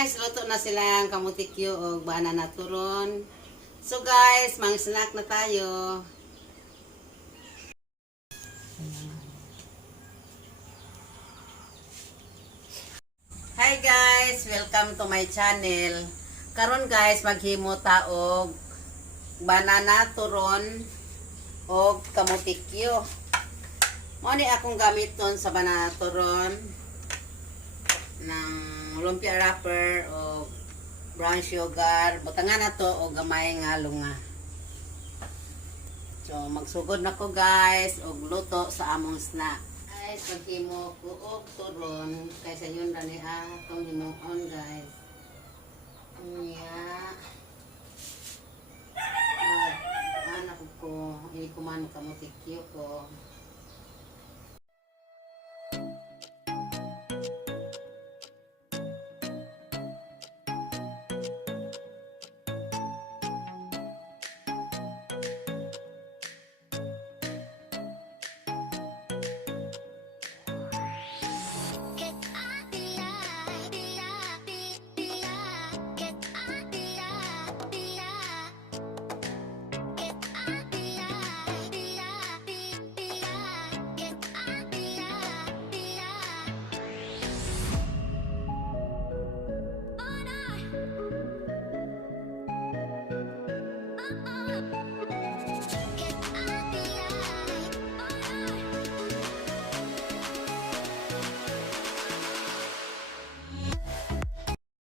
Guys, luto na silang kamutikyo o banana turon. So guys, mang snack na tayo. Hi guys, welcome to my channel. Karon guys, maghimo ta og banana turon o kamutikyo. Mo ni akong gamiton sa banana turon ng lumpia wrapper o brown sugar. Butangan na to o gamay nga lunga. So magsugod na ko guys og luto sa among snack. Guys, maghimo ko og turon kaysa yun ra ni atong hinuon guys. Nya. Anak ko, ini kuman kamutikyo ko.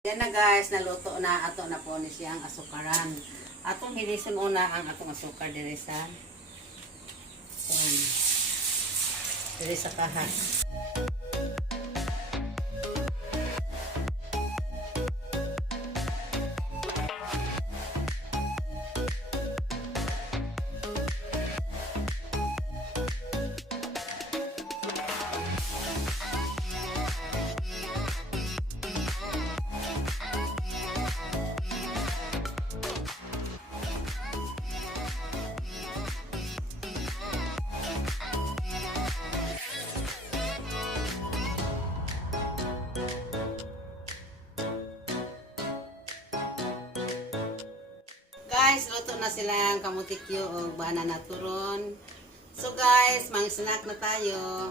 Yan na guys, naluto na ato na po ni siyang asukaran. Atong hinisun una ang atong asukar diri sa kaha. Guys, luto na silang kamutikyo o banana turon. So guys, mang snack na tayo.